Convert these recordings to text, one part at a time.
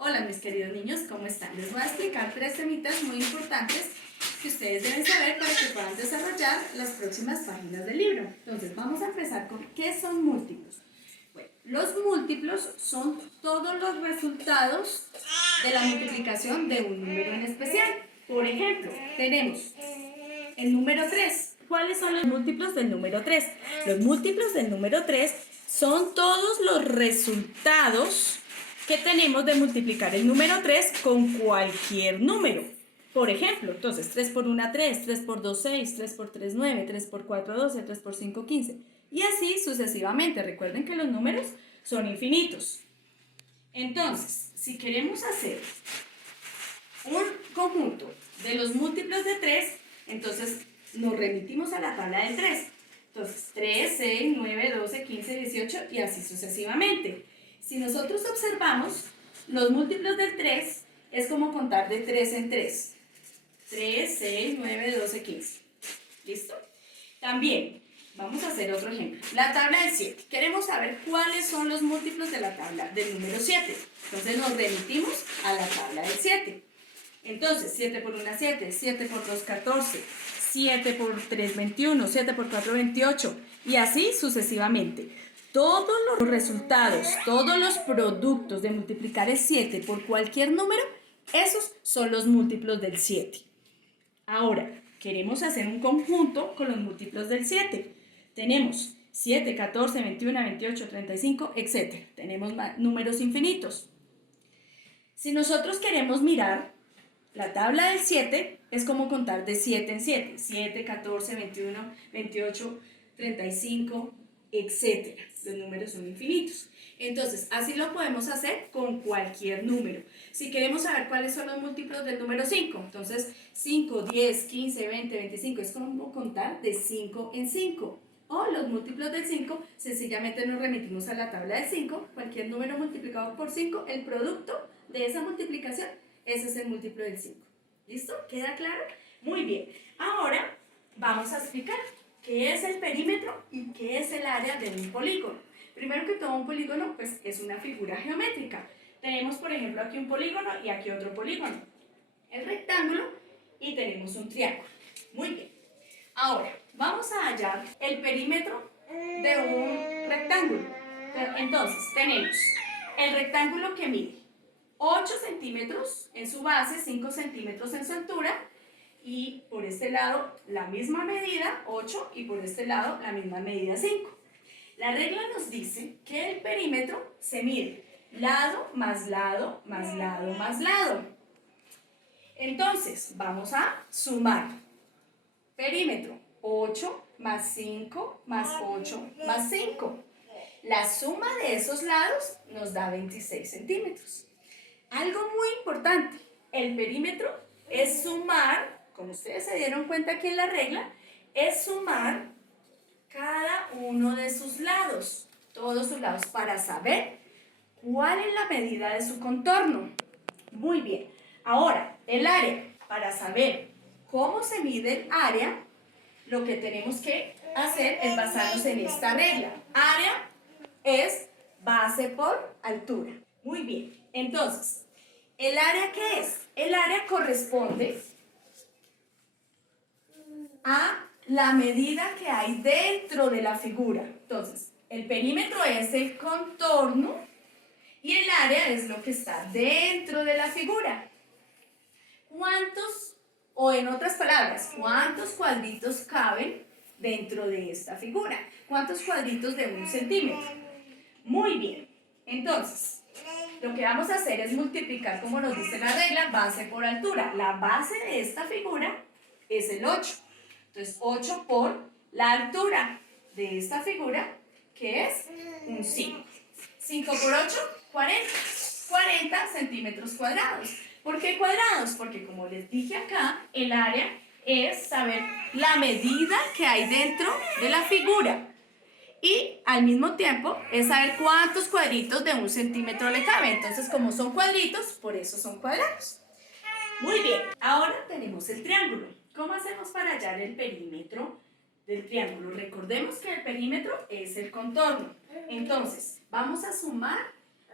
Hola mis queridos niños, ¿cómo están? Les voy a explicar 3 temitas muy importantes que ustedes deben saber para que puedan desarrollar las próximas páginas del libro. Entonces vamos a empezar con ¿qué son múltiplos? Bueno, los múltiplos son todos los resultados de la multiplicación de un número en especial. Por ejemplo, tenemos el número 3. ¿Cuáles son los múltiplos del número 3? Los múltiplos del número 3 son todos los resultados que tenemos de multiplicar el número 3 con cualquier número. Por ejemplo, entonces 3 por 1, 3, 3 por 2, 6, 3 por 3, 9, 3 por 4, 12, 3 por 5, 15. Y así sucesivamente. Recuerden que los números son infinitos. Entonces, si queremos hacer un conjunto de los múltiplos de 3, entonces nos remitimos a la tabla del 3. Entonces, 3, 6, 9, 12, 15, 18 y así sucesivamente. Si nosotros observamos, los múltiplos del 3 es como contar de 3 en 3. 3, 6, 9, 12, 15. ¿Listo? También, vamos a hacer otro ejemplo. La tabla del 7. Queremos saber cuáles son los múltiplos de la tabla del número 7. Entonces nos remitimos a la tabla del 7. Entonces, 7 por 1, 7, 7 por 2, 14, 7 por 3, 21, 7 por 4, 28 y así sucesivamente. Todos los resultados, todos los productos de multiplicar el 7 por cualquier número, esos son los múltiplos del 7. Ahora, queremos hacer un conjunto con los múltiplos del 7. Tenemos 7, 14, 21, 28, 35, etc. Tenemos números infinitos. Si nosotros queremos mirar la tabla del 7, es como contar de 7 en 7. 7, 14, 21, 28, 35, etc. Los números son infinitos. Entonces, así lo podemos hacer con cualquier número. Si queremos saber cuáles son los múltiplos del número 5, entonces 5, 10, 15, 20, 25, es como contar de 5 en 5. O los múltiplos del 5, sencillamente nos remitimos a la tabla del 5, cualquier número multiplicado por 5, el producto de esa multiplicación, ese es el múltiplo del 5. ¿Listo? ¿Queda claro? Muy bien. Ahora vamos a explicar qué es el perímetro y qué es el área de un polígono. Primero que todo, un polígono pues, es una figura geométrica. Tenemos, por ejemplo, aquí un polígono y aquí otro polígono. El rectángulo y tenemos un triángulo. Muy bien. Ahora, vamos a hallar el perímetro de un rectángulo. Entonces, tenemos el rectángulo que mide 8 centímetros en su base, 5 centímetros en su altura, y por este lado la misma medida, 8, y por este lado la misma medida, 5. La regla nos dice que el perímetro se mide lado más lado más lado más lado. Entonces, vamos a sumar. Perímetro, 8 más 5 más 8 más 5. La suma de esos lados nos da 26 centímetros. Algo muy importante, el perímetro es sumar, como ustedes se dieron cuenta aquí en la regla, es sumar cada uno de sus lados, todos sus lados, para saber cuál es la medida de su contorno. Muy bien. Ahora, el área. Para saber cómo se mide el área, lo que tenemos que hacer es basarnos en esta regla. Área es base por altura. Muy bien. Entonces, ¿el área qué es? El área corresponde a la medida que hay dentro de la figura. Entonces, el perímetro es el contorno y el área es lo que está dentro de la figura. ¿Cuántos, o en otras palabras, cuántos cuadritos caben dentro de esta figura? ¿Cuántos cuadritos de 1 centímetro? Muy bien. Entonces, lo que vamos a hacer es multiplicar, como nos dice la regla, base por altura. La base de esta figura es el 8. Entonces, 8 por la altura de esta figura, que es un 5. 5 por 8, 40. 40 centímetros cuadrados. ¿Por qué cuadrados? Porque como les dije acá, el área es saber la medida que hay dentro de la figura. Y al mismo tiempo es saber cuántos cuadritos de 1 centímetro le caben. Entonces, como son cuadritos, por eso son cuadrados. Muy bien, ahora tenemos el triángulo. ¿Cómo hacemos para hallar el perímetro del triángulo? Recordemos que el perímetro es el contorno. Entonces, vamos a sumar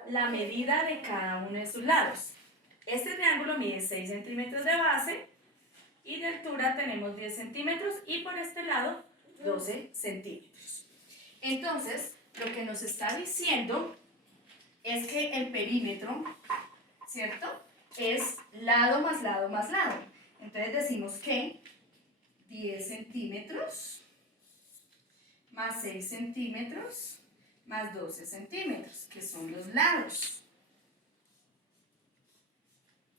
la medida de cada uno de sus lados. Este triángulo mide 6 centímetros de base y de altura tenemos 10 centímetros y por este lado 12 centímetros. Entonces, lo que nos está diciendo es que el perímetro, ¿cierto?, es lado más lado más lado. Entonces decimos que 10 centímetros más 6 centímetros más 12 centímetros, que son los lados,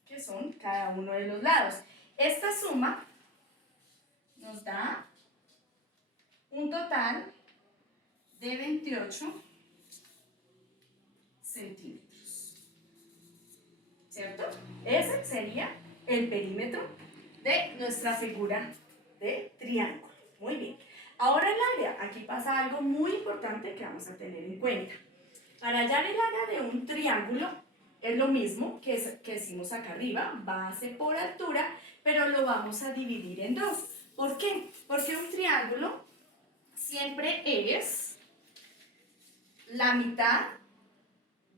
que son cada uno de los lados. Esta suma nos da un total de 28 centímetros, ¿cierto? Ese sería el perímetro de nuestra figura de triángulo. Muy bien. Ahora el área. Aquí pasa algo muy importante que vamos a tener en cuenta. Para hallar el área de un triángulo es lo mismo que decimos acá arriba, base por altura, pero lo vamos a dividir en dos. ¿Por qué? Porque un triángulo siempre es la mitad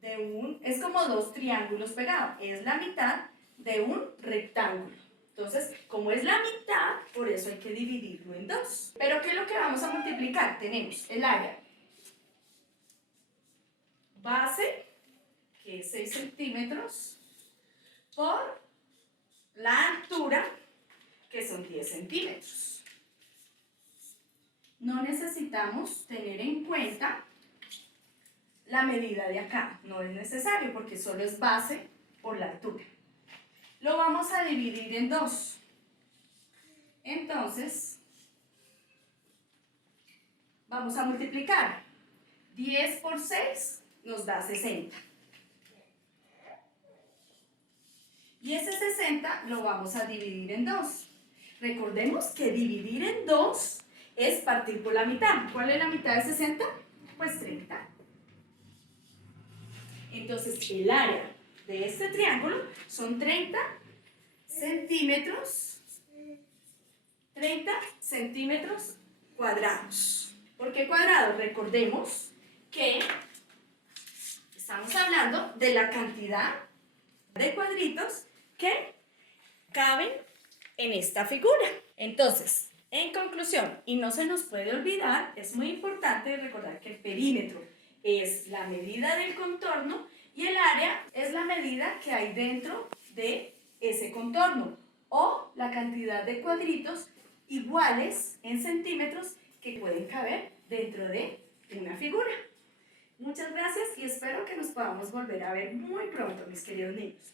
de es como dos triángulos pegados, es la mitad de un rectángulo. Entonces, como es la mitad, por eso hay que dividirlo en dos. Pero ¿qué es lo que vamos a multiplicar? Tenemos el área base, que es 6 centímetros, por la altura, que son 10 centímetros. No necesitamos tener en cuenta la medida de acá, no es necesario porque solo es base por la altura. Lo vamos a dividir en dos. Entonces, vamos a multiplicar. 10 por 6 nos da 60. Y ese 60 lo vamos a dividir en dos. Recordemos que dividir en dos es partir por la mitad. ¿Cuál es la mitad de 60? Pues 30. Entonces, el área de este triángulo son 30 centímetros cuadrados. ¿Por qué cuadrados? Recordemos que estamos hablando de la cantidad de cuadritos que caben en esta figura. Entonces, en conclusión, y no se nos puede olvidar, es muy importante recordar que el perímetro es la medida del contorno y el área es la medida que hay dentro de ese contorno o la cantidad de cuadritos iguales en centímetros que pueden caber dentro de una figura. Muchas gracias y espero que nos podamos volver a ver muy pronto, mis queridos niños.